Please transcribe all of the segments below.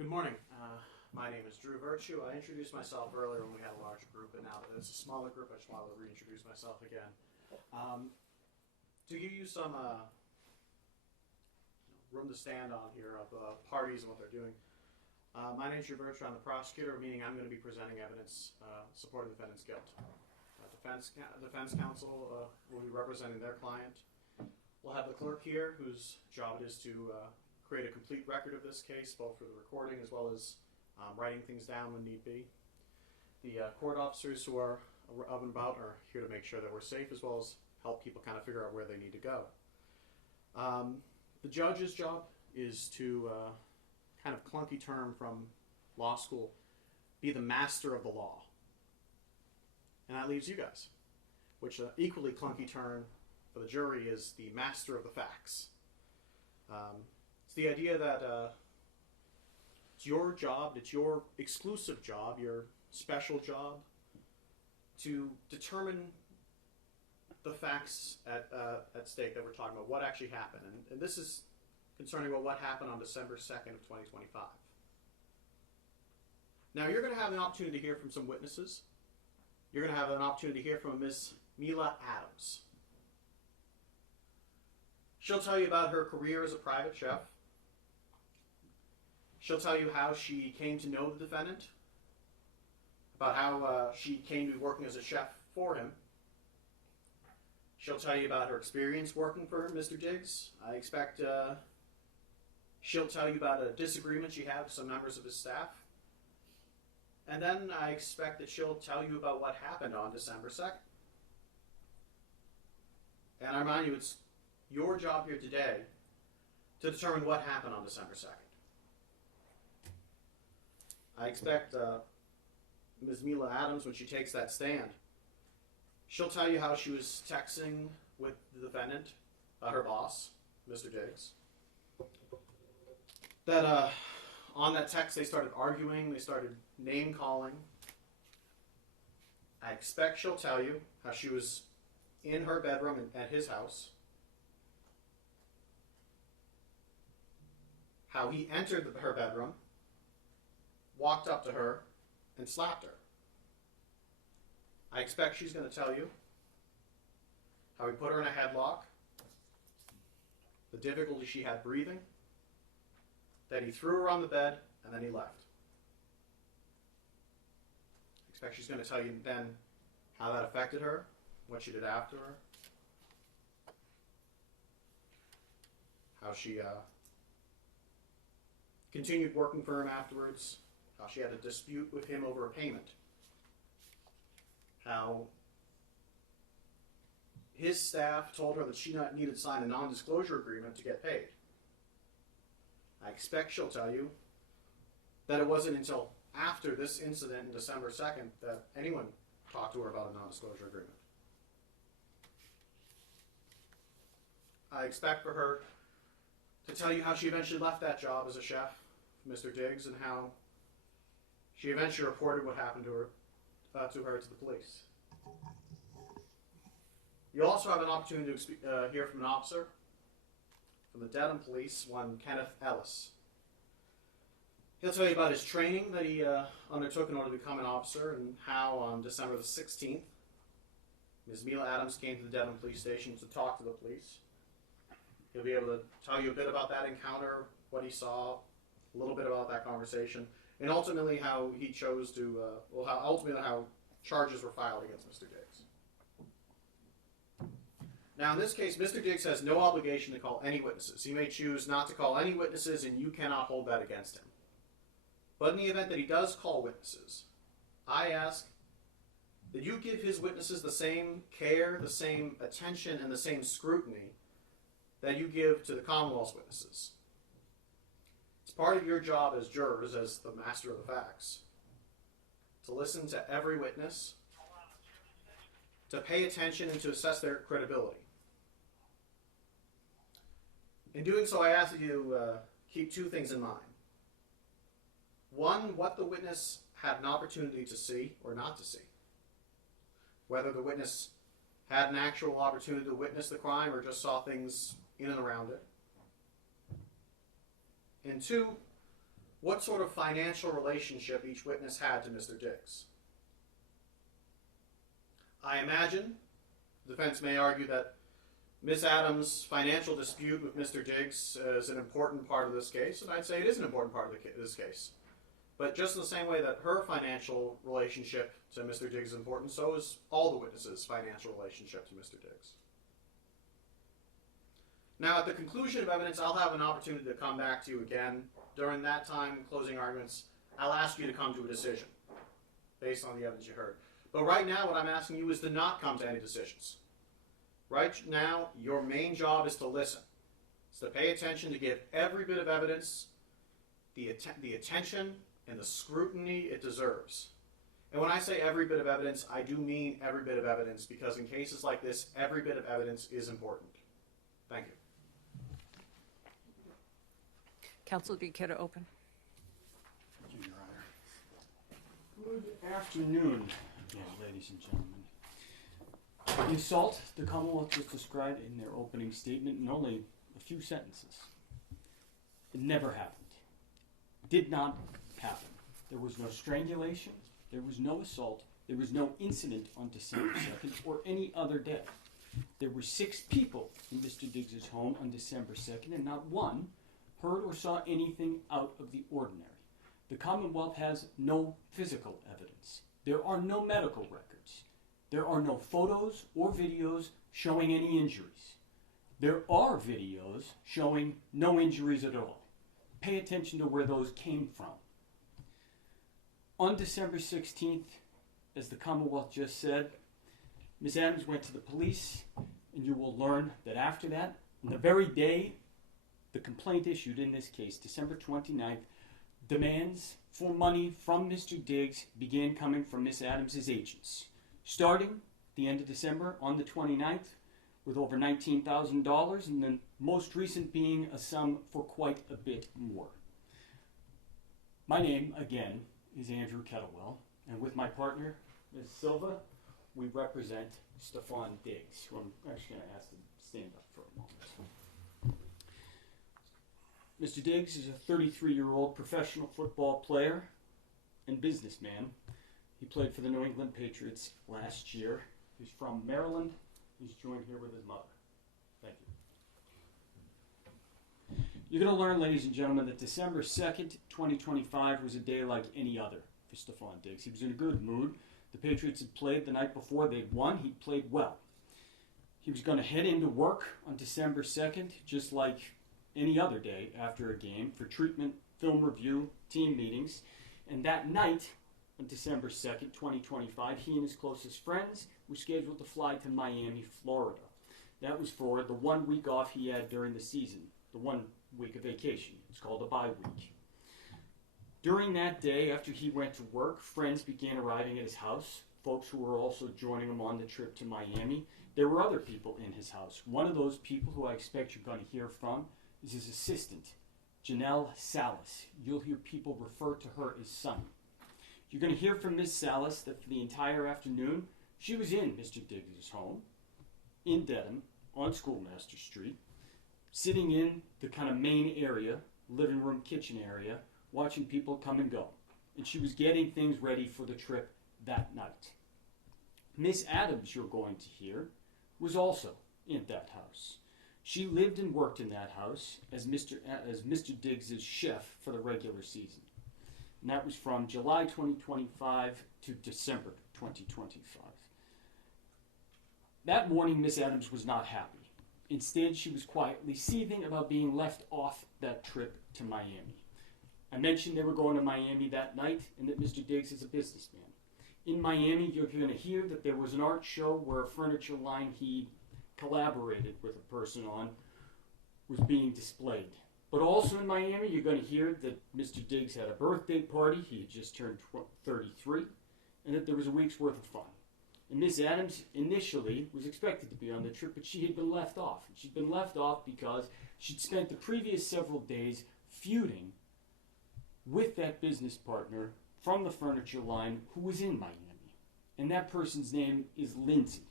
Good morning. My name is Drew Virtue. I introduced myself earlier when we had a larger group, and now that it's a smaller group, I just wanted to reintroduce myself again. To give you some room to stand on here of parties and what they're doing. My name is Drew Virtue. I'm the prosecutor, meaning I'm going to be presenting evidence supporting the defendant's guilt. Defense counsel will be representing their client. We'll have the clerk here, whose job it is to create a complete record of this case, both for the recording as well as writing things down when need be. The court officers who are up and about are here to make sure that we're safe, as well as help people kind of figure out where they need to go. The judge's job is to, kind of clunky term from law school, be the master of the law. And that leaves you guys, which an equally clunky term for the jury is the master of the facts. It's the idea that it's your job, it's your exclusive job, your special job, to determine the facts at stake that we're talking about, what actually happened. And this is concerning about what happened on December 2nd of 2025. Now, you're going to have an opportunity to hear from some witnesses. You're going to have an opportunity to hear from Miss Mila Adams. She'll tell you about her career as a private chef. She'll tell you how she came to know the defendant, about how she came to be working as a chef for him. She'll tell you about her experience working for Mr. Diggs. I expect she'll tell you about a disagreement she had with some members of his staff. And then I expect that she'll tell you about what happened on December 2nd. And I remind you, it's your job here today to determine what happened on December 2nd. I expect Ms. Mila Adams, when she takes that stand, she'll tell you how she was texting with the defendant, her boss, Mr. Diggs. That on that text they started arguing, they started name calling. I expect she'll tell you how she was in her bedroom at his house, how he entered her bedroom, walked up to her, and slapped her. I expect she's going to tell you how he put her in a headlock, the difficulty she had breathing, that he threw her on the bed, and then he left. I expect she's going to tell you then how that affected her, what she did after her, how she continued working for him afterwards, how she had a dispute with him over a payment, how his staff told her that she needed to sign a non-disclosure agreement to get paid. I expect she'll tell you that it wasn't until after this incident in December 2nd that anyone talked to her about a non-disclosure agreement. I expect for her to tell you how she eventually left that job as a chef, Mr. Diggs, and how she eventually reported what happened to her to the police. You also have an opportunity to hear from an officer from the Dedham Police, one Kenneth Ellis. He'll tell you about his training that he undertook in order to become an officer, and how on December the 16th, Ms. Mila Adams came to the Dedham Police Station to talk to the police. He'll be able to tell you a bit about that encounter, what he saw, a little bit about that conversation, and ultimately how he chose to, how charges were filed against Mr. Diggs. Now, in this case, Mr. Diggs has no obligation to call any witnesses. He may choose not to call any witnesses, and you cannot hold that against him. But in the event that he does call witnesses, I ask that you give his witnesses the same care, the same attention, and the same scrutiny that you give to the Commonwealth's witnesses. It's part of your job as jurors, as the master of the facts, to listen to every witness, to pay attention, and to assess their credibility. In doing so, I ask that you keep two things in mind. One, what the witness had an opportunity to see or not to see. Whether the witness had an actual opportunity to witness the crime or just saw things in and around it. And two, what sort of financial relationship each witness had to Mr. Diggs. I imagine the defense may argue that Ms. Adams' financial dispute with Mr. Diggs is an important part of this case, and I'd say it is an important part of this case. But just in the same way that her financial relationship to Mr. Diggs is important, so is all the witnesses' financial relationship to Mr. Diggs. Now, at the conclusion of evidence, I'll have an opportunity to come back to you again. During that time, closing arguments, I'll ask you to come to a decision based on the evidence you heard. But right now, what I'm asking you is to not come to any decisions. Right now, your main job is to listen. It's to pay attention, to give every bit of evidence the attention and the scrutiny it deserves. And when I say every bit of evidence, I do mean every bit of evidence, because in cases like this, every bit of evidence is important. Thank you. Counsel, do you care to open? Thank you, Your Honor. Good afternoon, again, ladies and gentlemen. The assault the Commonwealth just described in their opening statement in only a few sentences. It never happened. Did not happen. There was no strangulation. There was no assault. There was no incident on December 2nd or any other day. There were 6 people in Mr. Diggs' home on December 2nd, and not one heard or saw anything out of the ordinary. The Commonwealth has no physical evidence. There are no medical records. There are no photos or videos showing any injuries. There are videos showing no injuries at all. Pay attention to where those came from. On December 16th, as the Commonwealth just said, Ms. Adams went to the police, and you will learn that after that, on the very day the complaint issued in this case, December 29th, demands for money from Mr. Diggs began coming from Ms. Adams' agents. Starting the end of December on the 29th with over $19,000, and the most recent being a sum for quite a bit more. My name, again, is Andrew Kettlewell, and with my partner, Ms. Silva, we represent Stefon Diggs, who I'm actually going to ask to stand up for a moment. Mr. Diggs is a 33-year-old professional football player and businessman. He played for the New England Patriots last year. He's from Maryland. He's joined here with his mother. Thank you. You're going to learn, ladies and gentlemen, that December 2nd, 2025 was a day like any other for Stefon Diggs. He was in a good mood. The Patriots had played the night before. They'd won. He played well. He was going to head into work on December 2nd, just like any other day after a game, for treatment, film review, team meetings. And that night, on December 2nd, 2025, he and his closest friends were scheduled to fly to Miami, Florida. That was for the 1 week off he had during the season, the 1 week of vacation. It's called a bye week. During that day, after he went to work, friends began arriving at his house, folks who were also joining him on the trip to Miami. There were other people in his house. One of those people who I expect you're going to hear from is his assistant, Janelle Salas. You'll hear people refer to her as Sonny. You're going to hear from Miss Salas that for the entire afternoon, she was in Mr. Diggs' home in Dedham on Schoolmaster Street, sitting in the kind of main area, living room, kitchen area, watching people come and go. And she was getting things ready for the trip that night. Miss Adams, you're going to hear, was also in that house. She lived and worked in that house as Mr. Diggs' chef for the regular season. And that was from July 2025 to December 2025. That morning, Miss Adams was not happy. Instead, she was quietly seething about being left off that trip to Miami. I mentioned they were going to Miami that night and that Mr. Diggs is a businessman. In Miami, you're going to hear that there was an art show where a furniture line he collaborated with a person on was being displayed. But also in Miami, you're going to hear that Mr. Diggs had a birthday party. He had just turned 33, and that there was a week's worth of fun. And Miss Adams initially was expected to be on the trip, but she had been left off. And she'd been left off because she'd spent the previous several days feuding with that business partner from the furniture line who was in Miami. And that person's name is Lindsay.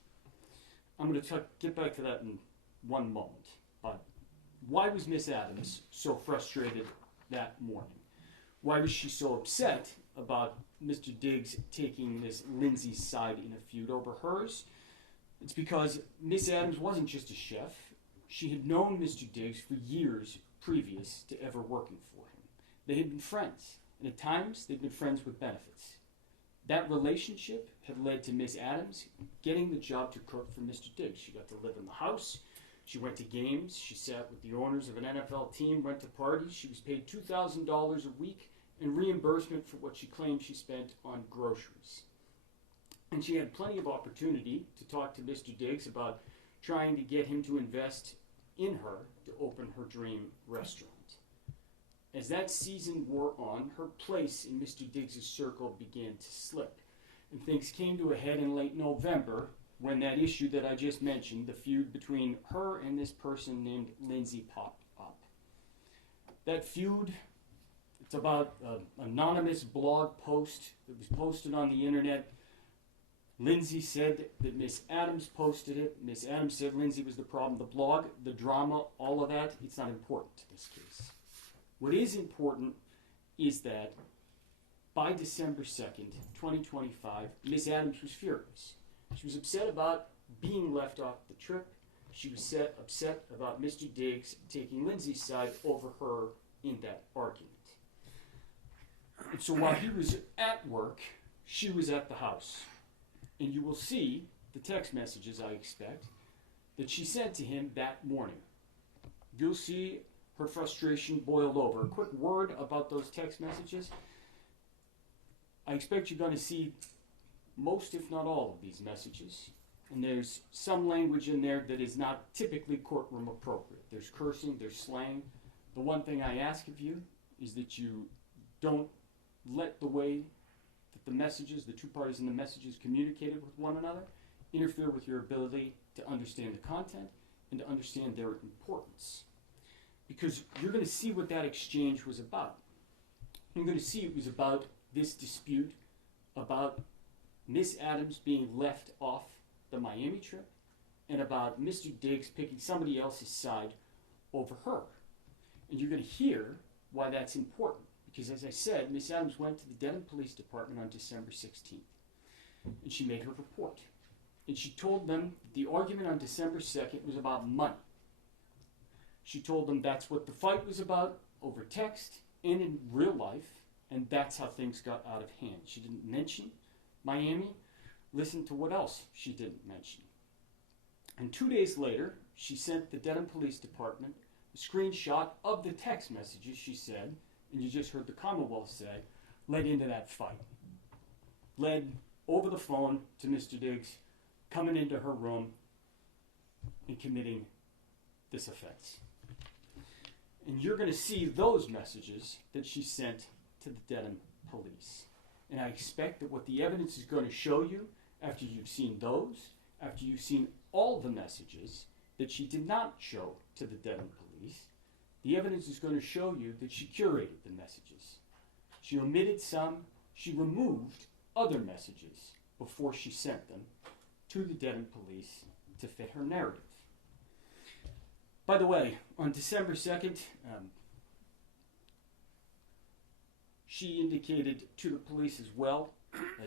I'm going to get back to that in one moment. But why was Miss Adams so frustrated that morning? Why was she so upset about Mr. Diggs taking Miss Lindsay's side in a feud over hers? It's because Miss Adams wasn't just a chef. She had known Mr. Diggs for years previous to ever working for him. They had been friends, and at times they'd been friends with benefits. That relationship had led to Miss Adams getting the job to cook for Mr. Diggs. She got to live in the house. She went to games. She sat with the owners of an NFL team, went to parties. She was paid $2,000 a week in reimbursement for what she claimed she spent on groceries. And she had plenty of opportunity to talk to Mr. Diggs about trying to get him to invest in her to open her dream restaurant. As that season wore on, her place in Mr. Diggs' circle began to slip. And things came to a head in late November when that issue that I just mentioned, the feud between her and this person named Lindsay, popped up. That feud, it's about an anonymous blog post that was posted on the internet. Lindsay said that Miss Adams posted it. Miss Adams said Lindsay was the problem. The blog, the drama, all of that, it's not important to this case. What is important is that by December 2nd, 2025, Miss Adams was furious. She was upset about being left off the trip. She was upset about Mr. Diggs taking Lindsay's side over her in that argument. And so while he was at work, she was at the house. And you will see the text messages, I expect, that she sent to him that morning. You'll see her frustration boiled over. A quick word about those text messages. I expect you're going to see most, if not all, of these messages. And there's some language in there that is not typically courtroom appropriate. There's cursing, there's slang. The one thing I ask of you is that you don't let the way that the messages, the two parties in the messages communicated with one another, interfere with your ability to understand the content and to understand their importance. Because you're going to see what that exchange was about. You're going to see it was about this dispute, about Miss Adams being left off the Miami trip, and about Mr. Diggs picking somebody else's side over her. And you're going to hear why that's important. Because as I said, Miss Adams went to the Dedham Police Department on December 16th. And she made her report. And she told them the argument on December 2nd was about money. She told them that's what the fight was about, over text and in real life, and that's how things got out of hand. She didn't mention Miami. Listen to what else she didn't mention. And 2 days later, she sent the Dedham Police Department a screenshot of the text messages she said, and you just heard the Commonwealth say, led into that fight. Led over the phone to Mr. Diggs, coming into her room and committing this offense. And you're going to see those messages that she sent to the Dedham police. And I expect that what the evidence is going to show you, after you've seen those, after you've seen all the messages that she did not show to the Dedham police, the evidence is going to show you that she curated the messages. She omitted some, she removed other messages before she sent them to the Dedham police to fit her narrative. By the way, on December 2nd, she indicated to the police as well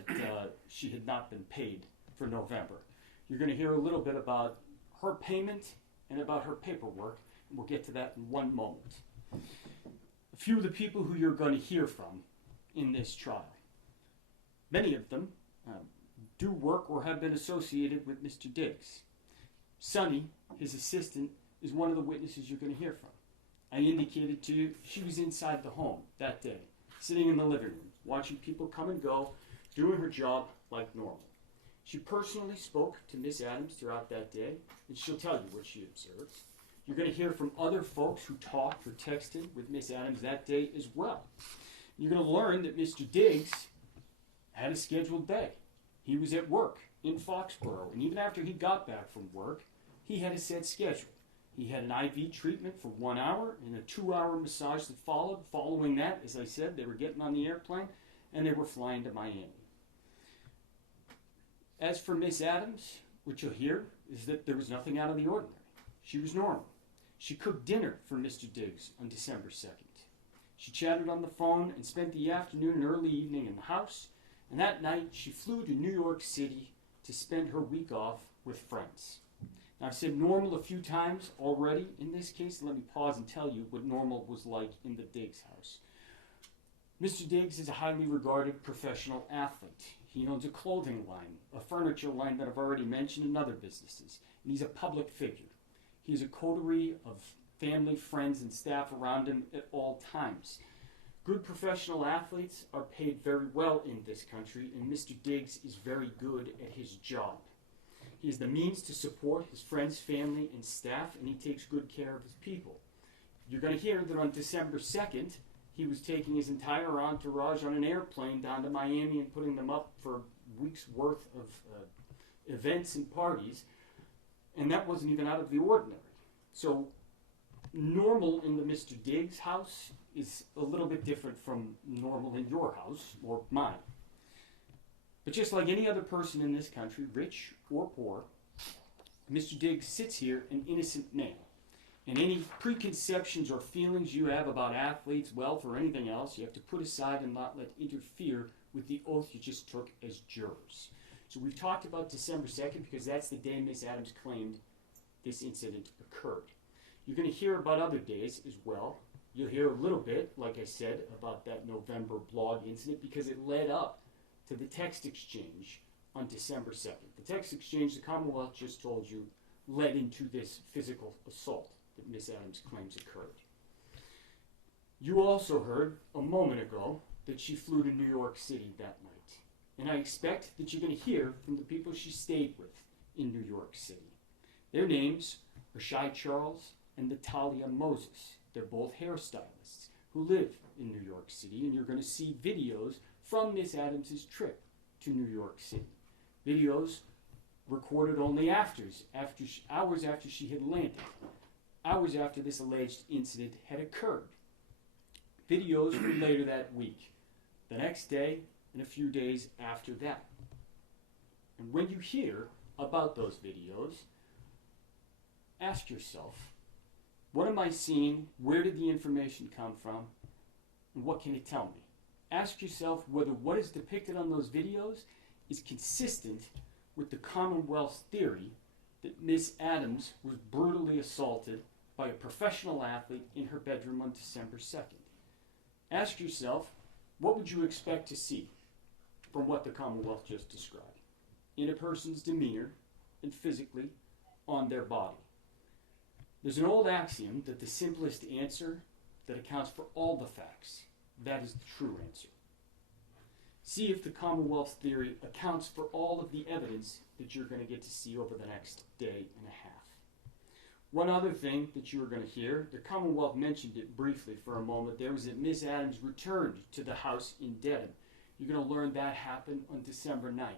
that she had not been paid for November. You're going to hear a little bit about her payment and about her paperwork, and we'll get to that in one moment. A few of the people who you're going to hear from in this trial, many of them do work or have been associated with Mr. Diggs. Sonny, his assistant, is one of the witnesses you're going to hear from. I indicated to you she was inside the home that day, sitting in the living room, watching people come and go, doing her job like normal. She personally spoke to Miss Adams throughout that day, and she'll tell you what she observed. You're going to hear from other folks who talked or texted with Miss Adams that day as well. You're going to learn that Mr. Diggs had a scheduled day. He was at work in Foxborough, and even after he got back from work, he had a set schedule. He had an IV treatment for 1 hour and a 2-hour massage that followed. Following that, as I said, they were getting on the airplane and they were flying to Miami. As for Miss Adams, what you'll hear is that there was nothing out of the ordinary. She was normal. She cooked dinner for Mr. Diggs on December 2nd. She chatted on the phone and spent the afternoon and early evening in the house, and that night she flew to New York City to spend her week off with friends. Now, I've said normal a few times already in this case. Let me pause and tell you what normal was like in the Diggs house. Mr. Diggs is a highly regarded professional athlete. He owns a clothing line, a furniture line that I've already mentioned, and other businesses. And he's a public figure. He has a coterie of family, friends, and staff around him at all times. Good professional athletes are paid very well in this country, and Mr. Diggs is very good at his job. He has the means to support his friends, family, and staff, and he takes good care of his people. You're going to hear that on December 2nd, he was taking his entire entourage on an airplane down to Miami and putting them up for a week's worth of events and parties, and that wasn't even out of the ordinary. So normal in the Mr. Diggs house is a little bit different from normal in your house or mine. But just like any other person in this country, rich or poor, Mr. Diggs sits here an innocent man. And any preconceptions or feelings you have about athletes, wealth, or anything else, you have to put aside and not let interfere with the oath you just took as jurors. So we've talked about December 2nd because that's the day Miss Adams claimed this incident occurred. You're going to hear about other days as well. You'll hear a little bit, like I said, about that November blog incident because it led up to the text exchange on December 2nd. The text exchange, the Commonwealth just told you, led into this physical assault that Miss Adams claims occurred. You also heard a moment ago that she flew to New York City that night. And I expect that you're going to hear from the people she stayed with in New York City. Their names are Shy Charles and Natalia Moses. They're both hairstylists who live in New York City, and you're going to see videos from Miss Adams' trip to New York City. Videos recorded only hours after she had landed, hours after this alleged incident had occurred. Videos from later that week, the next day, and a few days after that. And when you hear about those videos, ask yourself, what am I seeing? Where did the information come from? And what can it tell me? Ask yourself whether what is depicted on those videos is consistent with the Commonwealth's theory that Miss Adams was brutally assaulted by a professional athlete in her bedroom on December 2nd. Ask yourself, what would you expect to see from what the Commonwealth just described in a person's demeanor and physically on their body? There's an old axiom that the simplest answer that accounts for all the facts, that is the true answer. See if the Commonwealth's theory accounts for all of the evidence that you're going to get to see over the next day and a half. One other thing that you are going to hear, the Commonwealth mentioned it briefly for a moment there, was that Miss Adams returned to the house in Dedham. You're going to learn that happened on December 9th,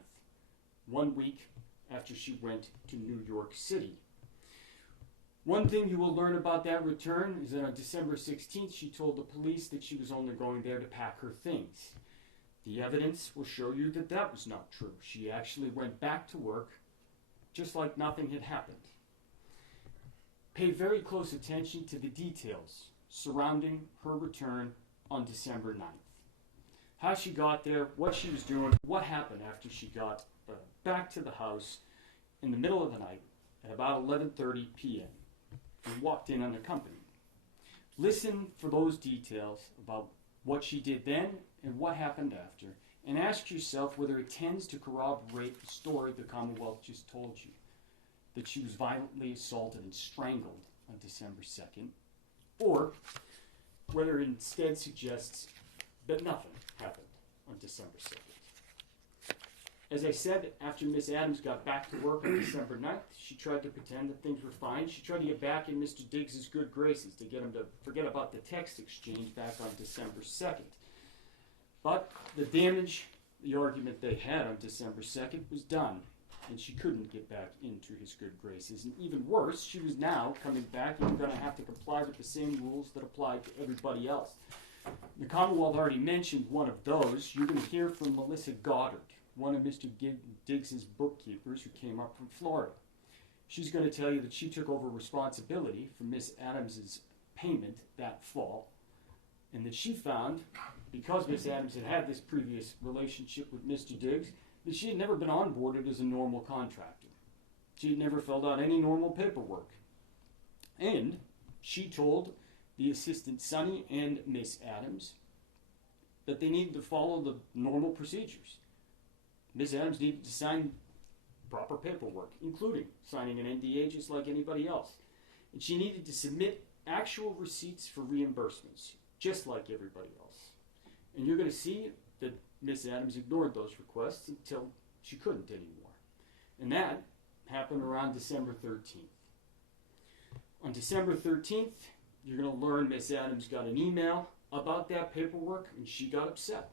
1 week after she went to New York City. One thing you will learn about that return is that on December 16th, she told the police that she was only going there to pack her things. The evidence will show you that that was not true. She actually went back to work just like nothing had happened. Pay very close attention to the details surrounding her return on December 9th. How she got there, what she was doing, what happened after she got back to the house in the middle of the night at about 11:30 p.m. and walked in unaccompanied. Listen for those details about what she did then and what happened after, and ask yourself whether it tends to corroborate the story the Commonwealth just told you, that she was violently assaulted and strangled on December 2nd, or whether it instead suggests that nothing happened on December 2nd. As I said, after Miss Adams got back to work on December 9th, she tried to pretend that things were fine. She tried to get back in Mr. Diggs' good graces, to get him to forget about the text exchange back on December 2nd. But the damage, the argument they had on December 2nd was done, and she couldn't get back into his good graces. And even worse, she was now coming back and going to have to comply with the same rules that applied to everybody else. The Commonwealth already mentioned one of those. You're going to hear from Melissa Goddard, one of Mr. Diggs' bookkeepers who came up from Florida. She's going to tell you that she took over responsibility for Miss Adams' payment that fall, and that she found, because Miss Adams had had this previous relationship with Mr. Diggs, that she had never been onboarded as a normal contractor. She had never filled out any normal paperwork. And she told the assistant Sonny and Miss Adams that they needed to follow the normal procedures. Miss Adams needed to sign proper paperwork, including signing an NDA just like anybody else. And she needed to submit actual receipts for reimbursements, just like everybody else. And you're going to see that Miss Adams ignored those requests until she couldn't anymore. And that happened around December 13th. On December 13th, you're going to learn Miss Adams got an email about that paperwork, and she got upset.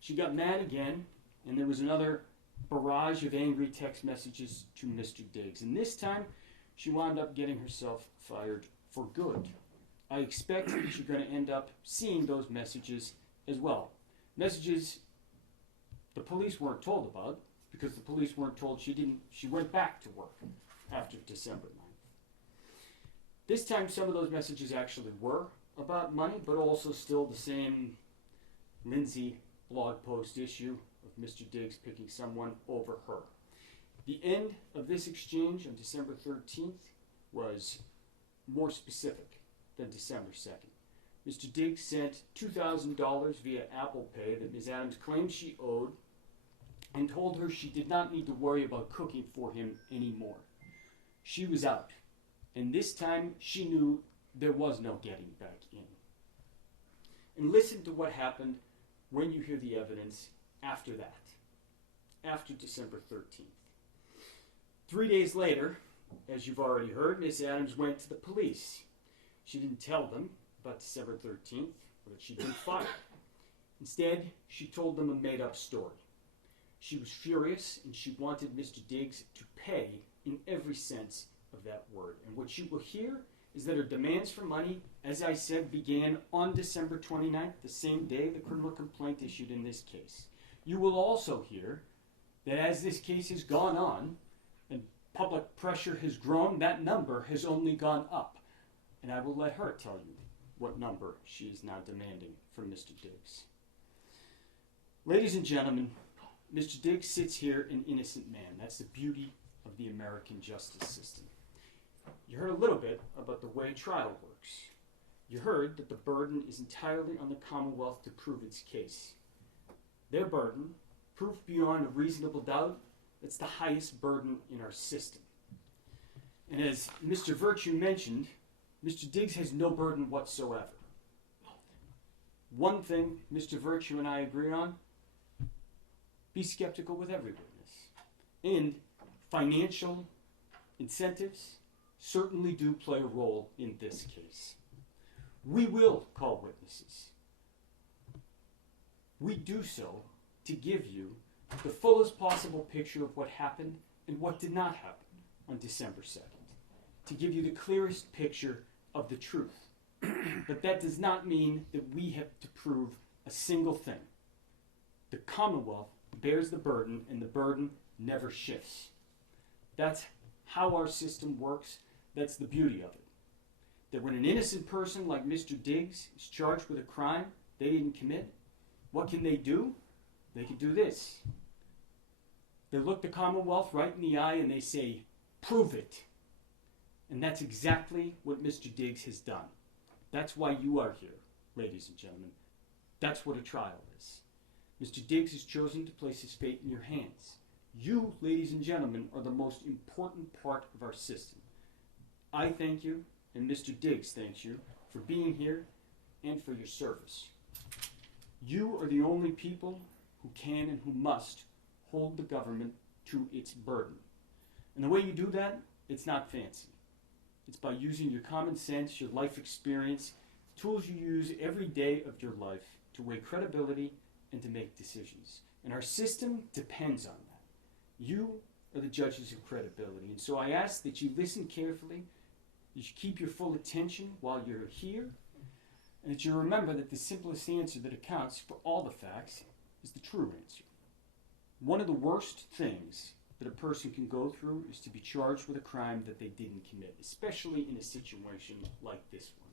She got mad again, and there was another barrage of angry text messages to Mr. Diggs. And this time, she wound up getting herself fired for good. I expect that you're going to end up seeing those messages as well. Messages the police weren't told about, because the police weren't told she went back to work after December 9th. This time, some of those messages actually were about money, but also still the same Lindsay blog post issue of Mr. Diggs picking someone over her. The end of this exchange on December 13th was more specific than December 2nd. Mr. Diggs sent $2,000 via Apple Pay that Ms. Adams claimed she owed and told her she did not need to worry about cooking for him anymore. She was out, and this time she knew there was no getting back in. And listen to what happened when you hear the evidence after that, after December 13th. 3 days later, as you've already heard, Miss Adams went to the police. She didn't tell them about December 13th or that she'd been fired. Instead, she told them a made-up story. She was furious, and she wanted Mr. Diggs to pay in every sense of that word. And what you will hear is that her demands for money, as I said, began on December 29th, the same day the criminal complaint issued in this case. You will also hear that as this case has gone on and public pressure has grown, that number has only gone up. And I will let her tell you what number she is now demanding from Mr. Diggs. Ladies and gentlemen, Mr. Diggs sits here an innocent man. That's the beauty of the American justice system. You heard a little bit about the way trial works. You heard that the burden is entirely on the Commonwealth to prove its case. Their burden, proof beyond a reasonable doubt, that's the highest burden in our system. And as Mr. Virtue mentioned, Mr. Diggs has no burden whatsoever. One thing Mr. Virtue and I agree on: be skeptical with every witness. And financial incentives certainly do play a role in this case. We will call witnesses. We do so to give you the fullest possible picture of what happened and what did not happen on December 2nd, to give you the clearest picture of the truth. But that does not mean that we have to prove a single thing. The Commonwealth bears the burden, and the burden never shifts. That's how our system works. That's the beauty of it. That when an innocent person like Mr. Diggs is charged with a crime they didn't commit, what can they do? They can do this. They look the Commonwealth right in the eye and they say, "Prove it." And that's exactly what Mr. Diggs has done. That's why you are here, ladies and gentlemen. That's what a trial is. Mr. Diggs has chosen to place his fate in your hands. You, ladies and gentlemen, are the most important part of our system. I thank you, and Mr. Diggs thanks you for being here and for your service. You are the only people who can and who must hold the government to its burden. And the way you do that, it's not fancy. It's by using your common sense, your life experience, tools you use every day of your life to weigh credibility and to make decisions. And our system depends on that. You are the judges of credibility. And so I ask that you listen carefully, that you keep your full attention while you're here, and that you remember that the simplest answer that accounts for all the facts is the true answer. One of the worst things that a person can go through is to be charged with a crime that they didn't commit, especially in a situation like this one.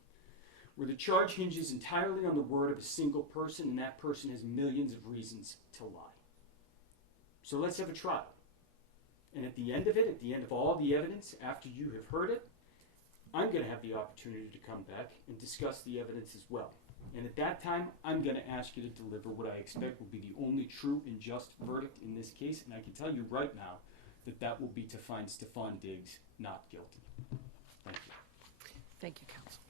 where the charge hinges entirely on the word of a single person, and that person has millions of reasons to lie. So let's have a trial. And at the end of it, at the end of all the evidence, after you have heard it, I'm going to have the opportunity to come back and discuss the evidence as well. And at that time, I'm going to ask you to deliver what I expect will be the only true and just verdict in this case. And I can tell you right now that that will be to find Stefon Diggs not guilty. Thank you. Thank you, counsel.